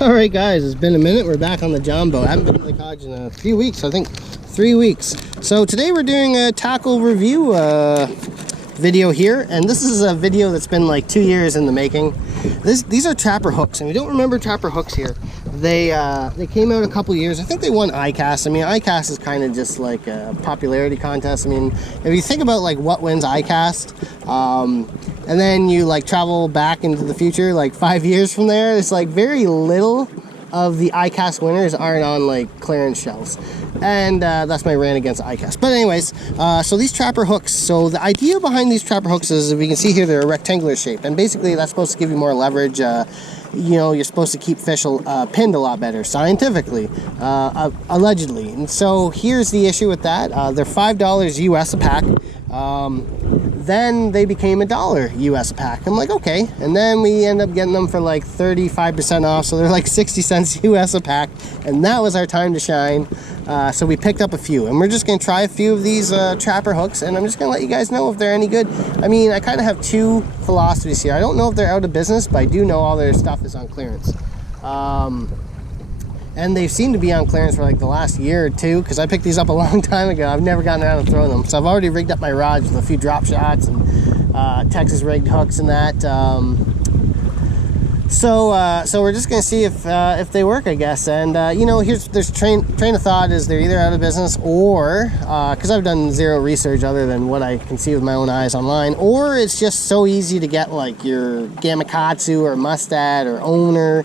Alright guys, it's been a minute. We're back on the Jumbo. I haven't been to the cottage in a few weeks, I think 3 weeks. So today we're doing a tackle review video here, and this is a video that's been like 2 years in the making. These are trapper hooks, and we don't remember trapper hooks here. They came out a couple years. I think they won ICAST. I mean, ICAST is kind of just like a popularity contest. I mean, if you think about like what wins ICAST, and then you like travel back into the future like 5 years from there, it's like very little of the ICAST winners aren't on like clearance shelves. And that's my rant against ICAST. But anyways, so these trapper hooks, so the idea behind these trapper hooks is, if you can see here, they're a rectangular shape, and basically that's supposed to give you more leverage. You know, you're supposed to keep fish pinned a lot better, scientifically, allegedly. And so here's the issue with that. They're $5 US a pack. Then they became $1 US a pack. I'm like, okay. And then we end up getting them for like 35% off, so they're like 60 cents US a pack. And that was our time to shine. So we picked up a few, and we're just gonna try a few of these trapper hooks, and I'm just gonna let you guys know if they're any good. I mean, I kind of have two philosophies here. I don't know if they're out of business, but I do know all their stuff is on clearance. And they seem to be on clearance for like the last year or two, because I picked these up a long time ago. I've never gotten around to throwing them. So I've already rigged up my rods with a few drop shots and Texas rigged hooks and that. So we're just gonna see if they work, I guess. And you know, there's train of thought is they're either out of business, or because I've done zero research other than what I can see with my own eyes online, or it's just so easy to get like your Gamakatsu or Mustad or Owner,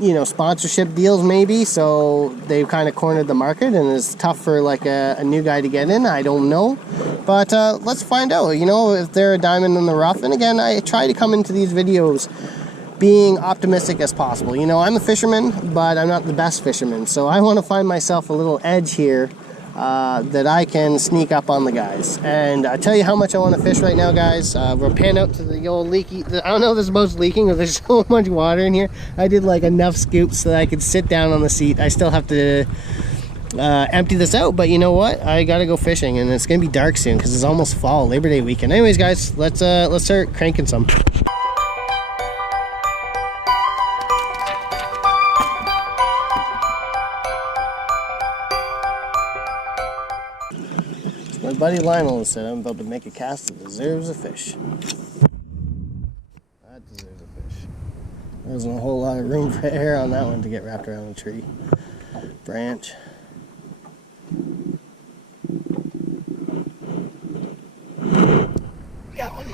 you know, sponsorship deals maybe, so they've kind of cornered the market and it's tough for like a new guy to get in. I don't know, but let's find out, you know, if they're a diamond in the rough. And again, I try to come into these videos being optimistic as possible. You know, I'm a fisherman, but I'm not the best fisherman, so I want to find myself a little edge here that I can sneak up on the guys. And I tell you how much I want to fish right now, guys. We're panning out to the old leaky, I don't know if this boat's leaking or there's so much water in here. I did like enough scoops so that I could sit down on the seat. I still have to empty this out, but you know what? I gotta go fishing, and it's gonna be dark soon because it's almost fall, Labor Day weekend. Anyways, guys, let's start cranking some. My buddy Lionel said I'm about to make a cast that deserves a fish. That deserves a fish. There wasn't a whole lot of room for air on that one to get wrapped around a tree branch. Got one.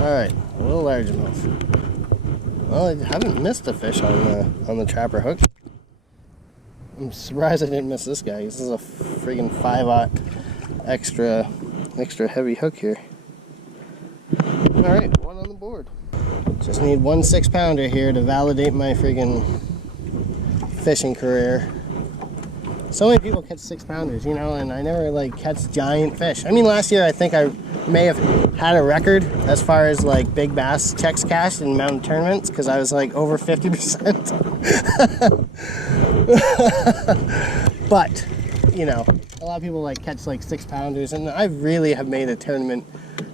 Alright, a little largemouth. Well, I haven't missed a fish on the trapper hook. I'm surprised I didn't miss this guy. This is a friggin' 5/0 extra heavy hook here. Alright, one on the board. Just need one 6-pounder here to validate my friggin' fishing career. So many people catch 6-pounders, you know, and I never like catch giant fish. I mean, last year I think I may have had a record as far as like big bass checks cashed in mountain tournaments, because I was like over 50%. But you know, a lot of people like catch like 6-pounders, and I really have made a tournament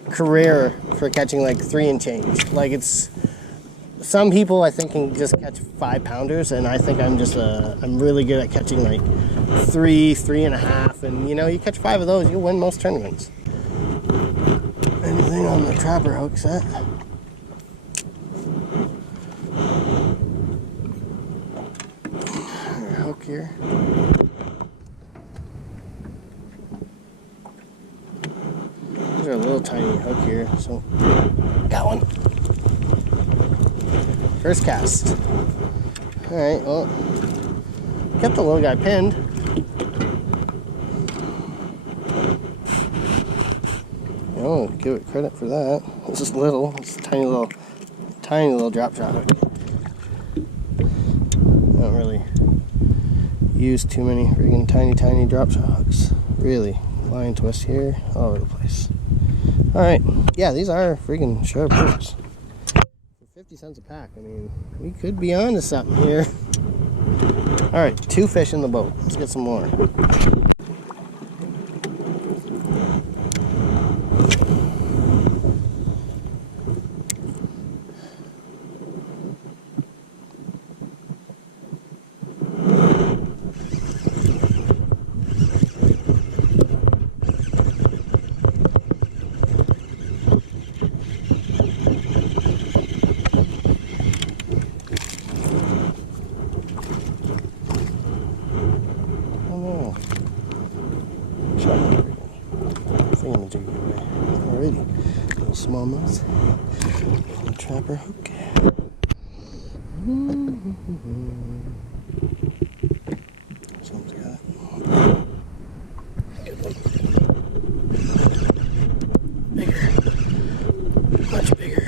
career for catching like 3 and change. Like, it's some people I think can just catch 5-pounders, and I think I'm really good at catching like 3, 3.5, and you know, you catch 5 of those, you'll win most tournaments. Anything on the trapper hook set? Hook here. These are a little tiny hook here, so got one. First cast. Alright, well, kept the little guy pinned. Oh, give it credit for that. It's just little. It's a tiny little drop shot hook. I don't really use too many friggin' tiny drop shot hooks. Really. Line twist here, all over the place. Alright, yeah, these are friggin' sharp hooks. For 50 cents a pack, I mean, we could be on to something here. Alright, 2 fish in the boat. Let's get some more. already. Little smallmouth. Little trapper hook. Someone's got it. Good one. Bigger. Much bigger.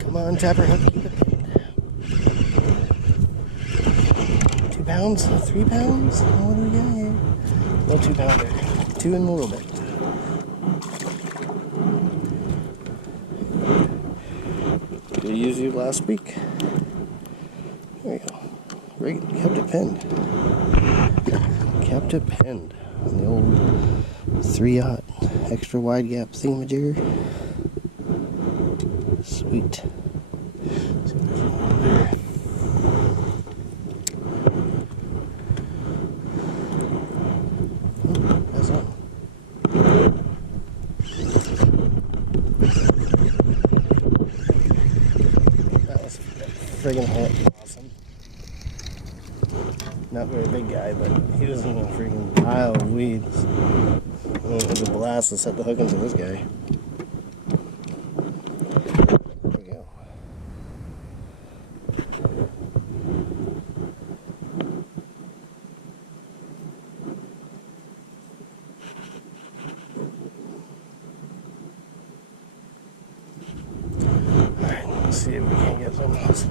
Come on, trapper hook. Keep it pinned. 2 pounds? 3 pounds? What do we got here? No 2 pounder. 2 and a little bit. Did I use you last week? There we go. Right, kept it pinned. Kept it pinned on the old 3/0 extra wide gap thingamajigger. Sweet. See if there's more there. Oh, that's on. That was friggin' hot. Awesome. Not very big guy, but he was in a freaking pile of weeds. It was a blast to set the hook into this guy. There we go. Alright, let's see if we can get something else.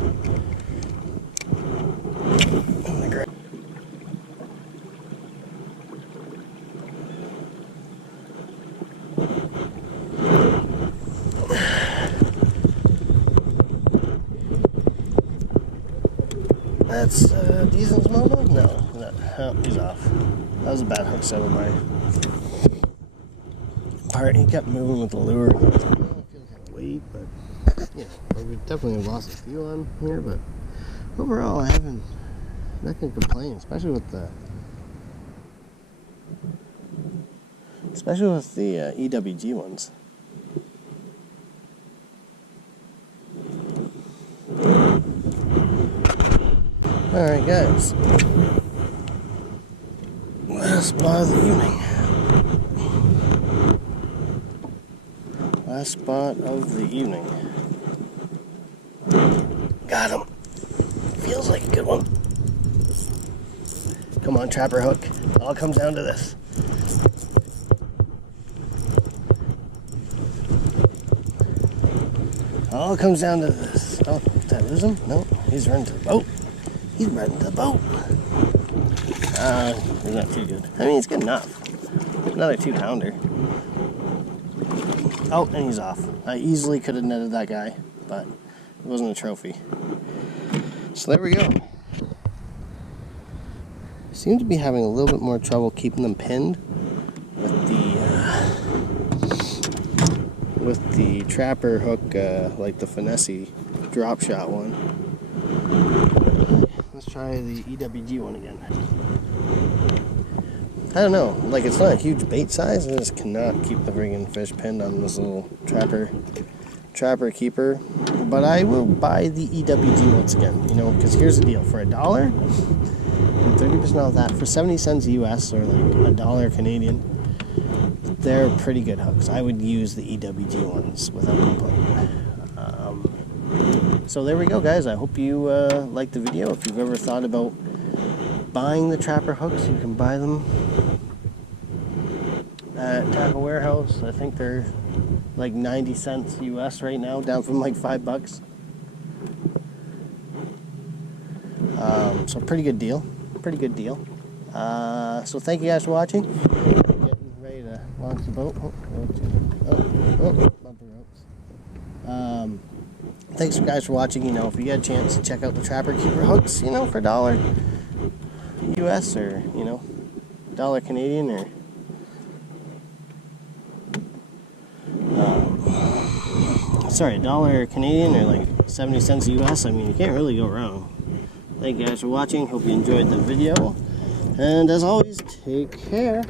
On the ground. That's a decent smallmouth? No, he's off. That was a bad hook set on my part. He kept moving with the lure. I was like, oh, I feel kind of weight, but yeah, we definitely lost a few on here. But overall, I haven't. Not gonna complain, especially with the EWG ones. Alright guys, last spot of the evening. Last spot of the evening. Got him. Feels like a good one. Come on, trapper hook. All comes down to this. All comes down to this. Oh, did I lose him? No, he's running to the boat. He's running to the boat. He's not too good. I mean, it's good enough. Another 2 pounder. Oh, and he's off. I easily could have netted that guy, but it wasn't a trophy. So there we go. Seem to be having a little bit more trouble keeping them pinned with the trapper hook, like the Finesse drop shot one. Let's try the EWG one again. I don't know, like it's not a huge bait size. I just cannot keep the friggin' fish pinned on this little trapper keeper. But I will buy the EWG once again, you know, because here's the deal: for $1 and 30% off that, for 70 cents US or like $1 Canadian, they're pretty good hooks. I would use the EWG ones without complaint. So there we go, guys. I hope you liked the video. If you've ever thought about buying the trapper hooks, you can buy them at Tackle Warehouse. I think they're like 90 cents US right now, down from like $5. So pretty good deal. Pretty good deal. So thank you guys for watching. Getting ready to launch the boat. Bumper ropes. Thanks guys for watching. You know, if you get a chance to check out the Trapper Keeper hooks, you know, for $1 US or, you know, $1 Canadian or sorry, $1 Canadian or like 70 cents US. I mean, you can't really go wrong. Thank you guys for watching. Hope you enjoyed the video. And as always, take care.